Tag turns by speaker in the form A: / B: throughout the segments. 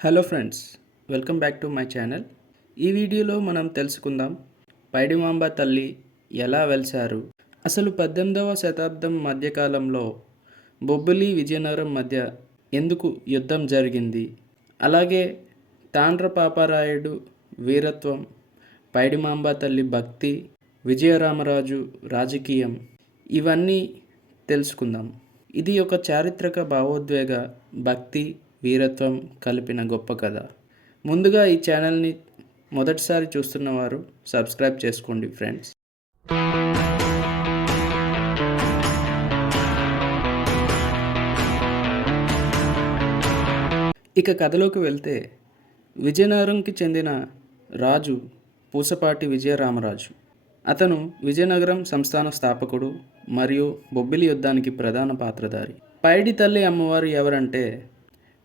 A: Hello friends welcome back to my channel. ఈ వీడియోలో మనం తెలుసుకుందాం పైడిమాంబ తల్లి ఎలా వెలిశారు? అసలు పద్దెనిమిదవ శతాబ్దం మధ్యకాలంలో బొబ్బిలి విజయనగరం మధ్య ఎందుకు యుద్ధం జరిగింది? అలాగే తాండ్ర పాపారాయుడు వీరత్వం పైడిమాంబ తల్లి భక్తి విజయరామరాజు రాజకీయం ఇవన్నీ తెలుసుకుందాం. ఇది ఒక చారిత్రక భావోద్వేగ భక్తి వీరత్వం కలిపిన గొప్ప కథ. ముందుగా ఈ ఛానల్ని మొదటిసారి చూస్తున్నవారు సబ్స్క్రైబ్ చేసుకోండి ఫ్రెండ్స్. ఇక కథలోకి వెళ్తే విజయనగరంకి చెందిన రాజు పూసపాటి విజయరామరాజు. అతను విజయనగరం సంస్థాన స్థాపకుడు మరియు బొబ్బిలి యుద్ధానికి ప్రధాన పాత్రధారి. పైడి తల్లి అమ్మవారు ఎవరంటే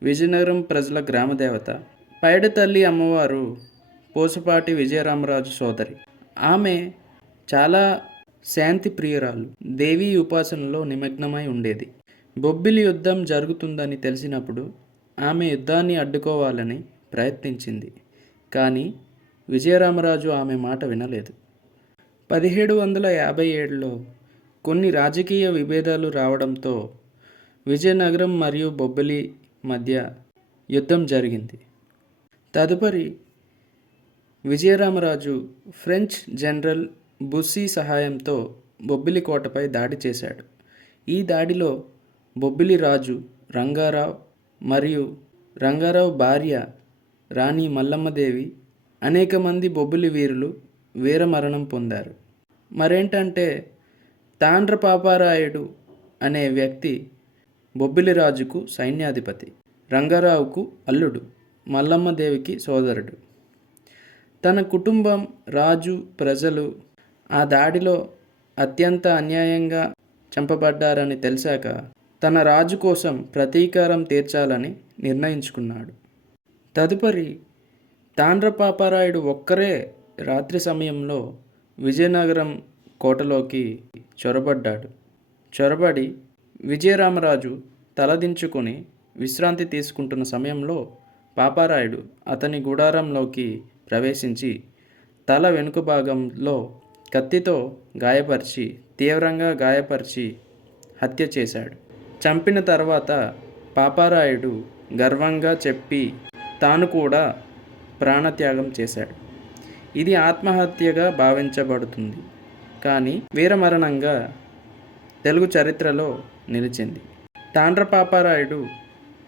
A: విజయనగరం ప్రజల గ్రామదేవత. పైడి తల్లి అమ్మవారు పూసపాటి విజయరామరాజు సోదరి. ఆమె చాలా శాంతి ప్రియురాలు. దేవీ ఉపాసనలో నిమగ్నమై ఉండేది. బొబ్బిలి యుద్ధం జరుగుతుందని తెలిసినప్పుడు ఆమె యుద్ధాన్ని అడ్డుకోవాలని ప్రయత్నించింది. కానీ విజయరామరాజు ఆమె మాట వినలేదు. పదిహేడు వందల యాభై ఏడులో కొన్ని రాజకీయ విభేదాలు రావడంతో విజయనగరం మరియు బొబ్బిలి మధ్య యుద్ధం జరిగింది. తదుపరి విజయరామరాజు ఫ్రెంచ్ జనరల్ బుస్సీ సహాయంతో బొబ్బిలి కోటపై దాడి చేశాడు. ఈ దాడిలో బొబ్బిలి రాజు రంగారావు మరియు రంగారావు భార్య రాణి మల్లమ్మదేవి అనేక మంది బొబ్బిలి వీరులు వీరమరణం పొందారు. మరేంటంటే తాండ్ర పాపారాయుడు అనే వ్యక్తి బొబ్బిలి రాజుకు సైన్యాధిపతి రంగారావుకు అల్లుడు మల్లమ్మదేవికి సోదరుడు. తన కుటుంబం రాజు ప్రజలు ఆ దాడిలో అత్యంత అన్యాయంగా చంపబడ్డారని తెలిసాక తన రాజు కోసం ప్రతీకారం తీర్చాలని నిర్ణయించుకున్నాడు. తదుపరి తాండ్రపాపారాయుడు ఒక్కరే రాత్రి సమయంలో విజయనగరం కోటలోకి చొరబడ్డాడు. చొరబడి విజయరామరాజు తలదించుకుని విశ్రాంతి తీసుకుంటున్న సమయంలో పాపారాయుడు అతని గుడారంలోకి ప్రవేశించి తల వెనుక భాగంలో కత్తితో గాయపరిచి తీవ్రంగా గాయపరిచి హత్య చేశాడు. చంపిన తర్వాత పాపారాయుడు గర్వంగా చెప్పి తాను కూడా ప్రాణత్యాగం చేశాడు. ఇది ఆత్మహత్యగా భావించబడుతుంది. కానీ వీరమరణంగా తెలుగు చరిత్రలో నిలిచింది. తాండ్రపాపారాయుడు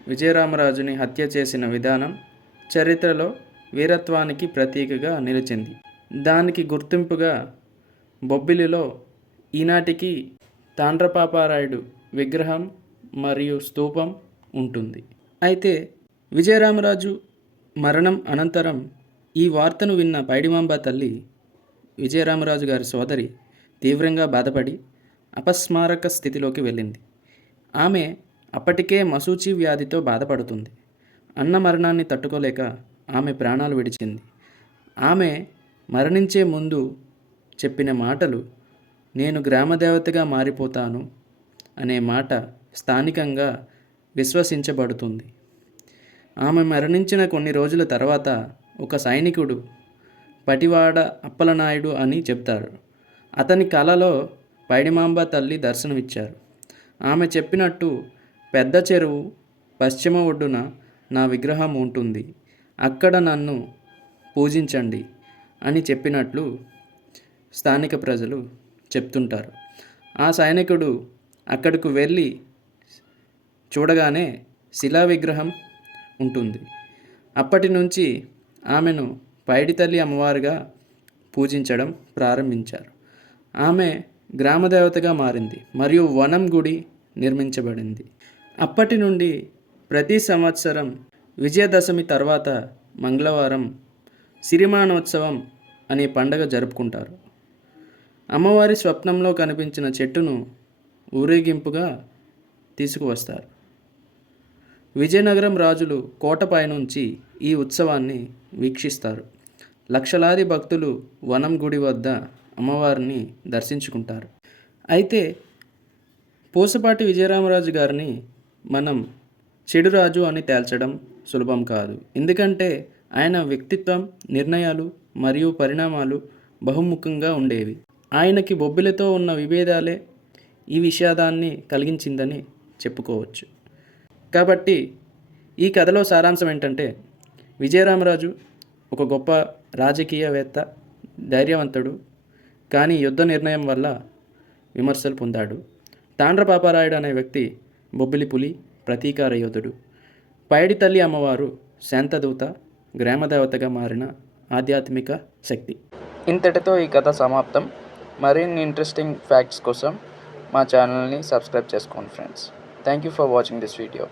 A: విజయరామరాజుని హత్య చేసిన విధానం చరిత్రలో వీరత్వానికి ప్రతీకగా నిలిచింది. దానికి గుర్తింపుగా బొబ్బిలిలో ఈనాటికి తాండ్రపాపారాయుడు విగ్రహం మరియు స్తూపం ఉంటుంది. అయితే విజయరామరాజు మరణం అనంతరం ఈ వార్తను విన్న పైడిమాంబ తల్లి విజయరామరాజు గారి సోదరి తీవ్రంగా బాధపడి అపస్మారక స్థితిలోకి వెళ్ళింది. ఆమె అప్పటికే మసూచి వ్యాధితో బాధపడుతుంది. అన్న మరణాన్ని తట్టుకోలేక ఆమె ప్రాణాలు విడిచింది. ఆమె మరణించే ముందు చెప్పిన మాటలు నేను గ్రామదేవతగా మారిపోతాను అనే మాట స్థానికంగా విశ్వసించబడుతుంది. ఆమె మరణించిన కొన్ని రోజుల తర్వాత ఒక సైనికుడు పటివాడ అప్పలనాయుడు అని చెప్తారు. అతని కలలో పైడిమాంబ తల్లి దర్శనమిచ్చారు. ఆమె చెప్పినట్టు పెద్ద చెరువు పశ్చిమ ఒడ్డున నా విగ్రహం ఉంటుంది. అక్కడ నన్ను పూజించండి అని చెప్పినట్లు స్థానిక ప్రజలు చెప్తుంటారు. ఆ సైనికుడు అక్కడికి వెళ్ళి చూడగానే శిలా విగ్రహం ఉంటుంది. అప్పటి నుంచి ఆమెను పైడితల్లి అమ్మవారుగా పూజించడం ప్రారంభించారు. ఆమె గ్రామదేవతగా మారింది మరియు వనం గుడి నిర్మించబడింది. అప్పటి నుండి ప్రతి సంవత్సరం విజయదశమి తర్వాత మంగళవారం సిరిమానోత్సవం అనే పండగ జరుపుకుంటారు. అమ్మవారి స్వప్నంలో కనిపించిన చెట్టును ఊరేగింపుగా తీసుకువస్తారు. విజయనగరం రాజులు కోటపై నుంచి ఈ ఉత్సవాన్ని వీక్షిస్తారు. లక్షలాది భక్తులు వనం గుడి వద్ద అమ్మవారిని దర్శించుకుంటారు. అయితే పూసపాటి విజయరామరాజు గారిని మనం చెడురాజు అని తేల్చడం సులభం కాదు. ఎందుకంటే ఆయన వ్యక్తిత్వం నిర్ణయాలు మరియు పరిణామాలు బహుముఖంగా ఉండేవి. ఆయనకి బొబ్బిలతో ఉన్న విభేదాలే ఈ విషాదాన్ని కలిగించిందని చెప్పుకోవచ్చు. కాబట్టి ఈ కథలో సారాంశం ఏంటంటే విజయరామరాజు ఒక గొప్ప రాజకీయవేత్త ధైర్యవంతుడు కానీ యుద్ధ నిర్ణయం వల్ల విమర్శలు పొందాడు. తాండ్రపాపారాయుడు అనే వ్యక్తి బొబ్బిలి పులి ప్రతీకార యోధుడు. పైడి తల్లి అమ్మవారు శాంతదూత గ్రామదేవతగా మారిన ఆధ్యాత్మిక శక్తి. ఇంతటితో ఈ కథ సమాప్తం. మరిన్ని ఇంట్రెస్టింగ్ ఫ్యాక్ట్స్ కోసం మా ఛానల్ని సబ్స్క్రైబ్ చేసుకోండి friends thank you for watching this video